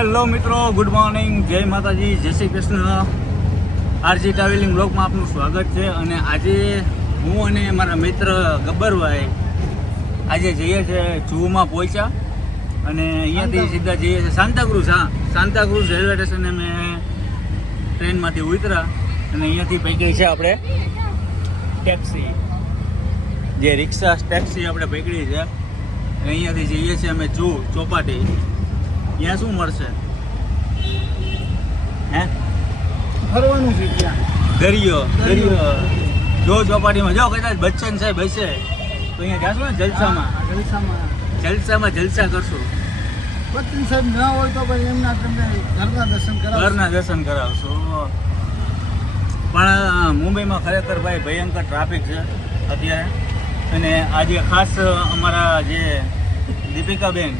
Hello મિત્રો, good morning, જય માતાજી, જય શ્રી કૃષ્ણ. આરજી ટ્રાવેલિંગ બ્લોગમાં આપનું સ્વાગત છે. અને આજે હું અને મારા મિત્ર ગબ્બરભાઈ આજે જઈએ છીએ જૂમાં પહોંચ્યા અને અહીંયાથી સીધા જઈએ છીએ સાંતાક્રુઝ. સાંતાક્રુઝ રેલવે સ્ટેશને અમે ટ્રેનમાંથી ઉતર્યા અને અહીંયાથી પકડી છે આપણે ટેક્સી, જે રિક્ષા ટેક્સી આપણે પકડી છે. અહીંયાથી જઈએ છીએ અમે ચોપાટી. ત્યાં શું મળશે? હે, ફરવાનું છે ત્યાં. દરિયો જો ચોપાટીમાં જો કદાચ બચ્ચન સાહેબ હશે તો અહીંયા જાશું ને જલસામાં જલસા કરશું. બચ્ચન સાહેબ ના હોય તો પછી એમના તમને ઘરના દર્શન કરાવશો. પણ મુંબઈમાં ખરેખર ભાઈ ભયંકર ટ્રાફિક છે અત્યારે. અને આજે ખાસ અમારા જે દીપિકાબેન,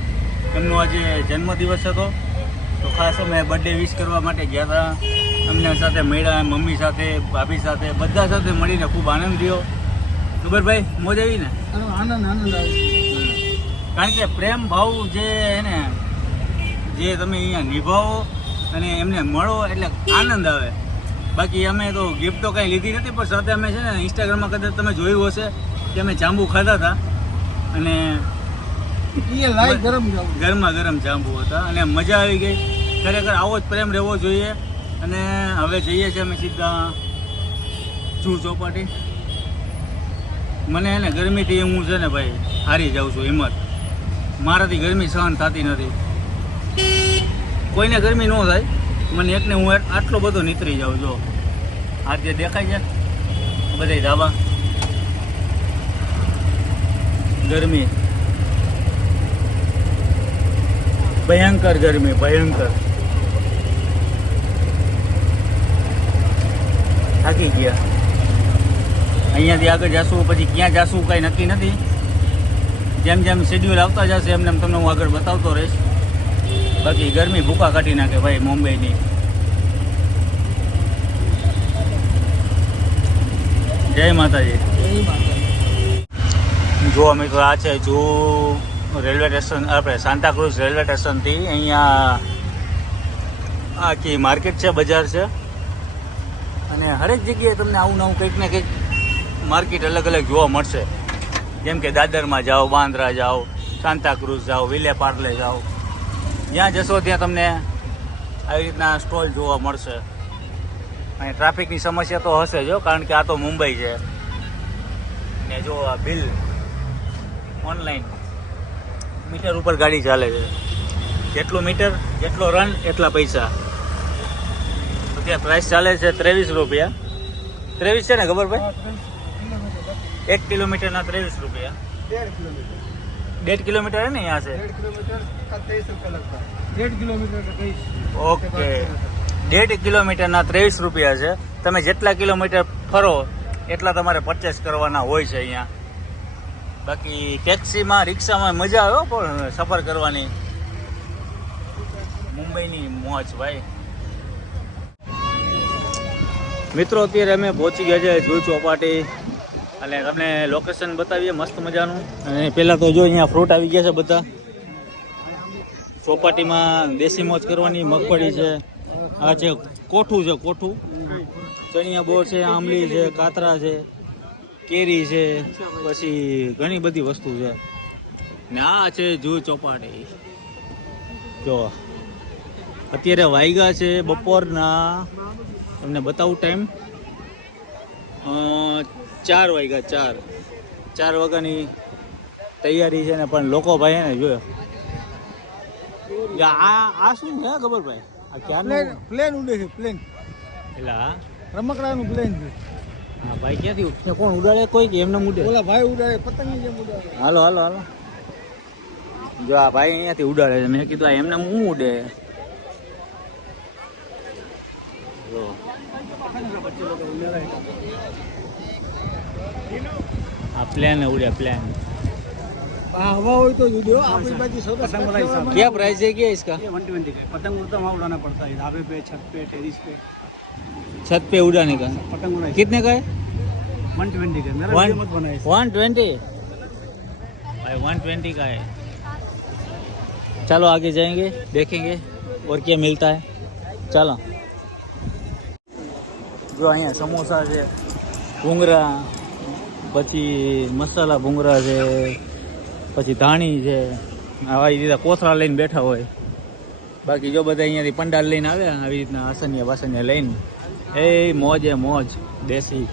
એમનો આજે જન્મદિવસ હતો તો ખાસ અમે બર્થડે વિશ કરવા માટે ગયા હતા. અમને સાથે મળ્યા, મમ્મી સાથે, ભાભી સાથે, બધા સાથે મળીને ખૂબ આનંદ થયો. ખબર ભાઈ, મોજ આવી ને? આનંદ આવે. કારણ કે પ્રેમ ભાવ જે એને જે તમે અહીંયા નિભાવો અને એમને મળો એટલે આનંદ આવે. બાકી અમે તો ગિફ્ટ તો કાંઈ લીધી નથી, પણ સાથે અમે છે ને ઇન્સ્ટાગ્રામમાં કદાચ તમે જોયું હશે કે અમે જાંબુ ખાધા હતા અને ગરમા ગરમ જાંબુ હતા અને મજા આવી ગઈ. ખરેખર આવો જ પ્રેમ રહેવો જોઈએ. અને હવે જઈએ છીએ અમે સીધા ચોપાટી. મને એને ગરમીથી હું છે ને ભાઈ હારી જાઉં છું. હિંમત મારાથી ગરમી સહન થતી નથી. કોઈને ગરમી ન થાય, મને એકને હું આટલો બધો નીતરી જાઉં. જો આ જે દેખાય છે બધા ધાબા, ગરમી ભયંકર ગરમી, ભયંકર. થાકી ગયા. અહીંયાથી આગળ જાશું, પછી ક્યાં જાશું કાંઈ નક્કી નથી. જેમ જેમ શેડ્યુલ આવતા જશે એમને તમને હું આગળ બતાવતો રહીશ. બાકી ગરમી ભૂકા કાઢી નાખે ભાઈ મુંબઈની. જય માતાજી. જો મિત્રો, આ છે જો રેલવે સ્ટેશન, આપણે સાંતાક્રુઝ રેલવે સ્ટેશનથી અહીંયા આખી માર્કેટ છે, બજાર છે. અને હરેક જગ્યાએ તમને આવું નવું કંઈક ને કંઈક માર્કેટ અલગ અલગ જોવા મળશે. જેમ કે દાદરમાં જાઓ, બાંદ્રા જાઓ, સાંતાક્રુઝ જાઓ, વિલે પાર્લે જાઓ, જ્યાં જશો ત્યાં તમને આવી રીતના સ્ટોલ જોવા મળશે. અને ટ્રાફિકની સમસ્યા તો હશે જો, કારણ કે આ તો મુંબઈ છે. ને જો આ બિલ ઓનલાઈન મીટર ઉપર ગાડી ચાલે છે. જેટલું મીટર, જેટલો રન, એટલા પૈસા. તો ત્યાં પ્રાઇસ ચાલે છે 23 રૂપિયા. 23 છે ને ખબર ભાઈ? 1 કિલોમીટરના 23 રૂપિયા. 1.5 કિલોમીટર है ना यहाँ से? 1.5 કિલોમીટર. ઓકે, 1.5 કિલોમીટરના 23 રૂપિયા છે. તમે જેટલા કિલોમીટર ફરો એટલા તમારે પરચેસ કરવાના હોય છે અહીંયા. બાકી ટેક્સીમાં, રિક્ષામાં મજા આવે પણ સફર કરવાની. મુંબઈની મોજ ભાઈ. મિત્રો, અત્યારે અમે પહોંચી ગયા છે જૂ ચોપાટી અને તમને લોકેશન બતાવીએ મસ્ત મજાનું. અને પહેલાં તો જો અહીંયા ફ્રૂટ આવી ગયા છે બધા. ચોપાટીમાં દેશી મોજ કરવાની. મગફળી છે, આ છે કોઠું છે, કોઠું, ચણિયા બોર છે, આંબલી છે, કાતરા છે, કેરી છે, પછી ઘણી બધી વસ્તુ છે. ને આ છે જૂ ચોપાટી. જો અત્યારે વાગ્યા છે બપોરના, તમને બતાવું ટાઈમ, 4 વાગ્યા. 4 વાગ્યાની તૈયારી છે ને, પણ લોકો ભાઈ ને જોયો આ શું છે ખબર ભાઈ? આ ક્યારનું પ્લેન ઉડે છે, પ્લેન. એટલે હા, રમકડાનું પ્લેન છે. હા ભાઈ, ક્યાંથી કોણ ઉડાડે? કોઈ કે એમને ઉડે? ઓલા ભાઈ ઉડાડે, પતંગની જેમ ઉડાડે. હાલો. જો આ ભાઈ અહીંયાથી ઉડાડે છે. મેં કીધું આ એમને હું ઉડે. જો આ પ્લેન ઉડે, प्लेन. हवा हो तो जुड़ो आपकी बाजी क्या प्राइस है क्या इसका? 120 का पतंग उड़ता वहाँ उड़ाना पड़ता है, ढाबे पे, छत पे, टेरिस पे. छत पे उड़ाने का पतंग उड़ाने कितने का है? 120 का. मेरा वीडियो मत बनाइए. 120 भाई, 120 का है. चलो आगे जाएंगे, देखेंगे और क्या मिलता है ચાલો જો અહીંયા સમોસા છે ભૂંગરા પછી મસાલા ભૂંગરા છે પછી ધાણી છે આવા રીતે કોથળા લઈને બેઠા હોય બાકી જો બધા અહીંયાથી પંડાલ લઈને આવ્યા આવી રીતના આસનિયા વાસનિયા લઈને એ મોજે મોજ દેશી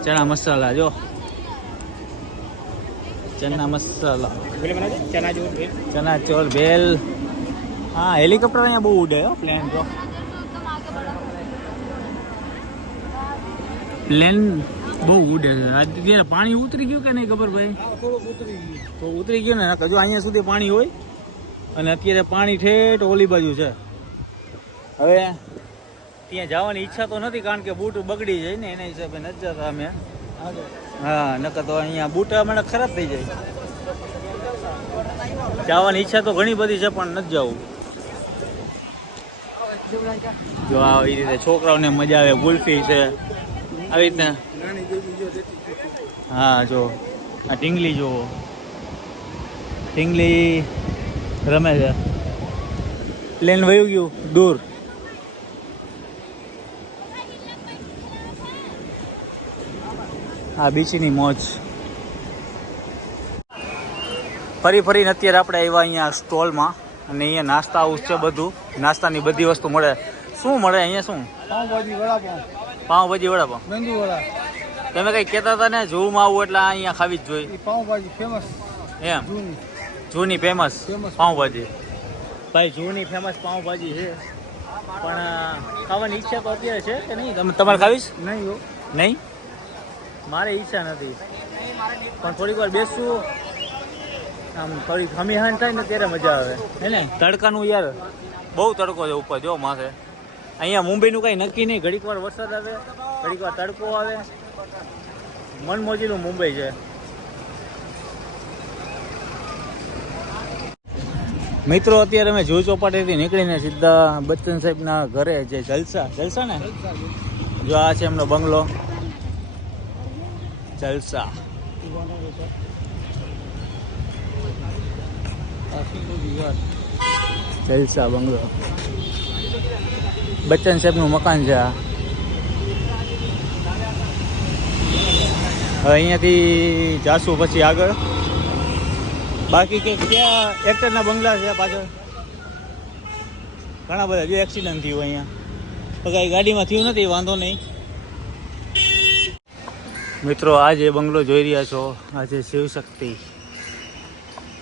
ચણા મસાલા જો ચના મસાલા ચના ચોર ભેલ હા હેલિકોપ્ટર અહીંયા બહુ ઉડે હો પ્લેન તો પ્લેન બહુ ઉડે છે અત્યારે પાણી ઉતરી ગયું કે નહીં ખબર ભાઈ તો ઉતરી ગયું ને હજુ અહીંયા સુધી પાણી હોય અને અત્યારે પાણી ઠેઠ ઓલી બાજુ છે હવે ત્યાં જવાની ઈચ્છા તો નથી કારણ કે બૂટ બગડી જાય ને એના હિસાબે નથી જતા અમે હા નકર તો અહીંયા બૂટ મને ખરાબ થઈ જાય જવાની ઈચ્છા તો ઘણી બધી છે પણ નથી જવું જો આવી રીતે છોકરાઓને મજા આવે ગુલ્ફી છે આવી રીતના હા જો આ ઢીંગલી જુઓ ઢીંગલી રમે છે પ્લેન વયું ગયું દૂર આ બીચની મોજ ફરી ફરીને અત્યારે આપણે આવ્યા અહીંયા સ્ટોલમાં અને અહીંયા નાસ્તા હાઉસ છે બધું નાસ્તાની બધી વસ્તુ મળે શું મળે અહીંયા શું પાઉંભાજી વડાપાઉં પાઉંભાજી વડાપાઉં મેંદુ વડા તમે કંઈ કહેતા હતા ને ઝૂમાં આવું એટલે અહીંયા ખાવી જ જોઈએ એ પાઉંભાજી ફેમસ એમ જૂની જૂની ફેમસ Famous. પાઉંભાજી ભાઈ જૂની ફેમસ પાઉંભાજી છે પણ ખાવાની ઈચ્છા તો અત્યારે છે કે નહીં તમે તમારે ખાવીશ નહીં હો નહીં મારે ઈચ્છા નથી પણ થોડીક વાર બેસવું આમ થોડી ખમીહાન થાય ને ત્યારે મજા આવે હે ને તડકાનું યાર બહુ તડકો છે ઉપર જો માથે અહીંયા મુંબઈનું કાંઈ નક્કી નહીં ઘડીક વાર વરસાદ આવે ઘડીક વાર તડકો આવે મનમોજીનું મુંબઈ છે મિત્રો અત્યારે અમે જૂ ચોપાટીથી નીકળીને સીધા બચ્ચન સાહેબના ઘરે જે જલસા ને જો આ છે એમનો બંગલો જલસા જલસા બંગલો બચ્ચન સાહેબનું મકાન છે આ હવે અહીંયાથી જાશું પછી આગળ બાકી કે ક્યાં એક્ટરના બંગલા છે પાછળ ઘણા બધા જો એક્સિડન્ટ થયું અહીંયા તો કાંઈ ગાડીમાં થયું નથી વાંધો નહીં મિત્રો આ જે બંગલો જોઈ રહ્યા છો આ છે શિવશક્તિ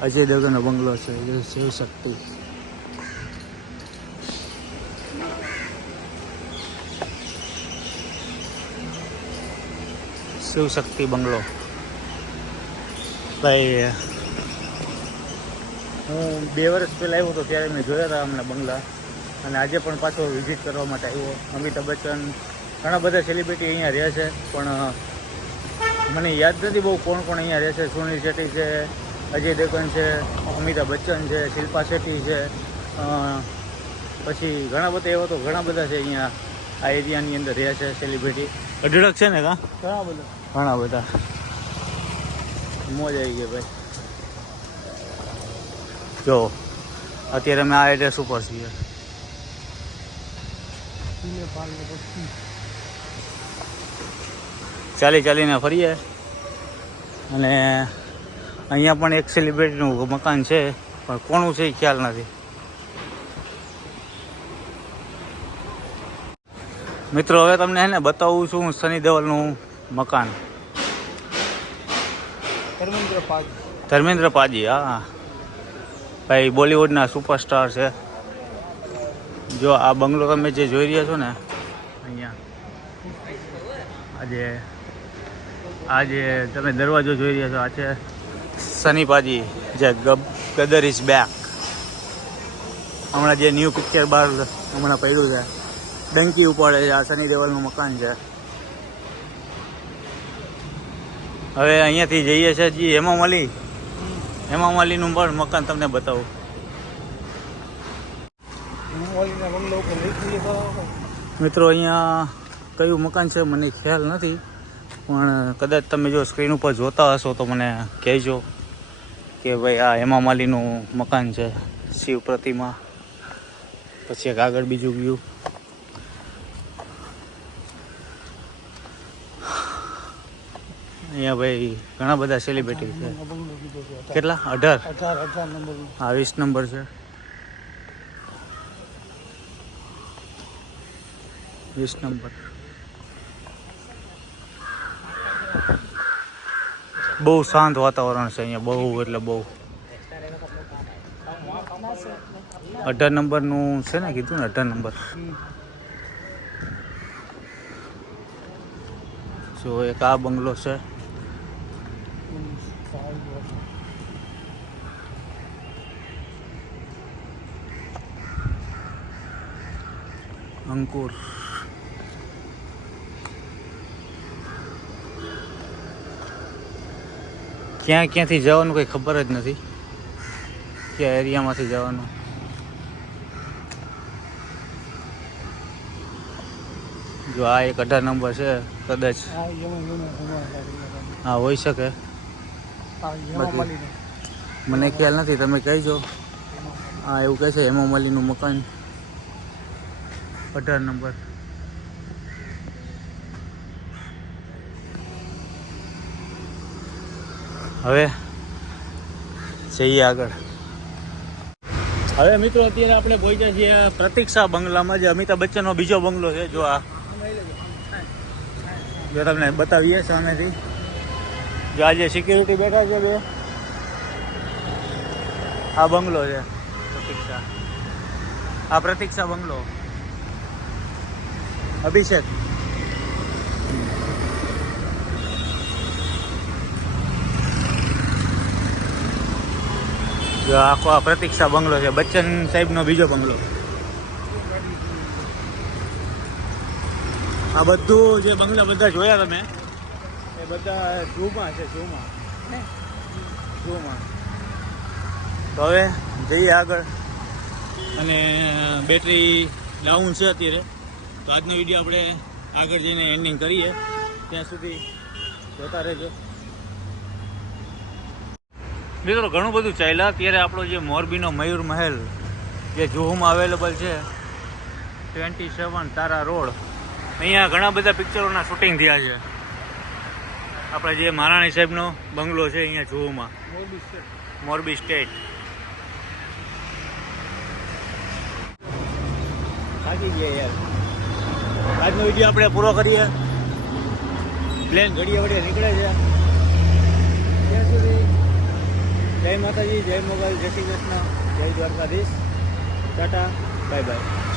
અજય દેવગનનો બંગલો છે શિવશક્તિ શિવશક્તિ બંગલો ભાઈ હું 2 વર્ષ પહેલાં આવ્યો હતો ત્યારે મેં જોયા હતા અમને બંગલા અને આજે પણ પાછો વિઝિટ કરવા માટે આવ્યો અમિતાભ બચ્ચન ઘણા બધા સેલિબ્રિટી અહીંયા રહે છે પણ મને યાદ નથી બહુ કોણ કોણ અહીંયા રહે છે સુનિલ શેટ્ટી છે અજય દેવગન છે અમિતાભ બચ્ચન છે શિલ્પા શેટ્ટી છે પછી ઘણા બધા એવા તો ઘણા બધા છે અહીંયા આ એરિયાની અંદર રહે છે સેલિબ્રિટી અઢળક છે ને કાં ઘણા બધા મોજ આવી ગઈ ભાઈ જો અત્યારે અમે આ એડ્રેસ ઉપર છીએ ચાલીને ફરીએ અને અહીંયા પણ એક સેલિબ્રિટીનું મકાન છે પણ કોનું છે એ ખ્યાલ નથી મિત્રો હવે તમને હે ને બતાવું છું સની દેઓલનું મકાન ધર્મેન્દ્ર પાજી હા ભાઈ બોલિવૂડના સુપરસ્ટાર છે જો આ બંગલો તમે જે જોઈ રહ્યા છો ને અહીંયા આજે તમે દરવાજો જોઈ રહ્યા છો આ છે સની પાજી જે ગદર ઇઝ બેક હમણાં જે ન્યૂ પિક્ચર બહાર હમણાં પડ્યું છે ડંકી ઉપાડે છે આ સની દેઓલનું મકાન છે હવે અહીંયાથી જઈએ છીએ જી હેમા માલીનું પણ મકાન તમને બતાવું મિત્રો અહીંયા કયું મકાન છે મને ખ્યાલ નથી પણ કદાચ તમે જો સ્ક્રીન ઉપર જોતા હશો તો મને કહેજો કે ભાઈ આ હેમા માલીનું મકાન છે શિવ પ્રતિમા પછી એક આગળ બીજું વ્યૂ. અહીંયા ભાઈ ઘણા બધા સેલિબ્રિટી છે. કેટલા? 18 નંબર. હા 20 નંબર છે. 20 નંબર. બહુ શાંત વાતાવરણ છે અહીંયા, બહુ એટલે બહુ. 18 નંબરનું છે ને, કીધું ને 18 નંબર. જો એક આ બંગલો છે. અંકુર. ક્યાંથી જવાનું કંઈ ખબર જ નથી, કયા એરિયામાંથી જવાનું. જો આ એક 18 નંબર છે કદાચ. હા હોઈ શકે, મને ખ્યાલ નથી, તમે કહેજો. હા એવું કહે છે હેમા માલિનીનું મકાન 18 નંબર. હવે જઈએ આગળ. હવે મિત્રો અત્યારે આપણે પહોંચ્યા છીએ પ્રતીક્ષા બંગલામાં, જે અમિતાભ બચ્ચનનો બીજો બંગલો છે. જો આ જો તમને બતાવીએ સામેથી, જો આજે સિક્યુરિટી બેઠા છે બે, આ બંગલો છે પ્રતીક્ષા. આ પ્રતીક્ષા બંગલો અભિષેક. જો આખો આ પ્રતીક્ષા બંગલો છે, બચ્ચન સાહેબનો બીજો બંગલો. આ બધું જે બંગલા બધા જોયા તમે, એ બધા ઝૂમાં છે, ઝૂમાં. તો હવે જઈએ આગળ, અને બેટરી ડાઉન છે અત્યારે, તો આજનો વિડીયો આપણે આગળ જઈને એન્ડિંગ કરીએ. ત્યાં સુધી જોતા રહેજો મિત્રો. ઘણું બધું ચાલ્યા. અત્યારે આપણો જે મોરબીનો મયુર મહેલ જે જુહુમાં અવેલેબલ છે, 27 તારા રોડ, અહીંયા ઘણા બધા પિક્ચરોના શૂટિંગ થયા છે. આપણે જે મહારાણી સાહેબનો બંગલો છે અહીંયા જુહુમાં, મોરબી સ્ટેટ. થાકી ગયા યાર. આજનો વિડીયો આપણે પૂરો કરીએ. પ્લેન ઘડીએ વડીએ નીકળે છે. ત્યાં સુધી જય માતાજી, જય મોગલ, જય શ્રી કૃષ્ણ, જય દ્વારકાધીશ. Tata, bye bye.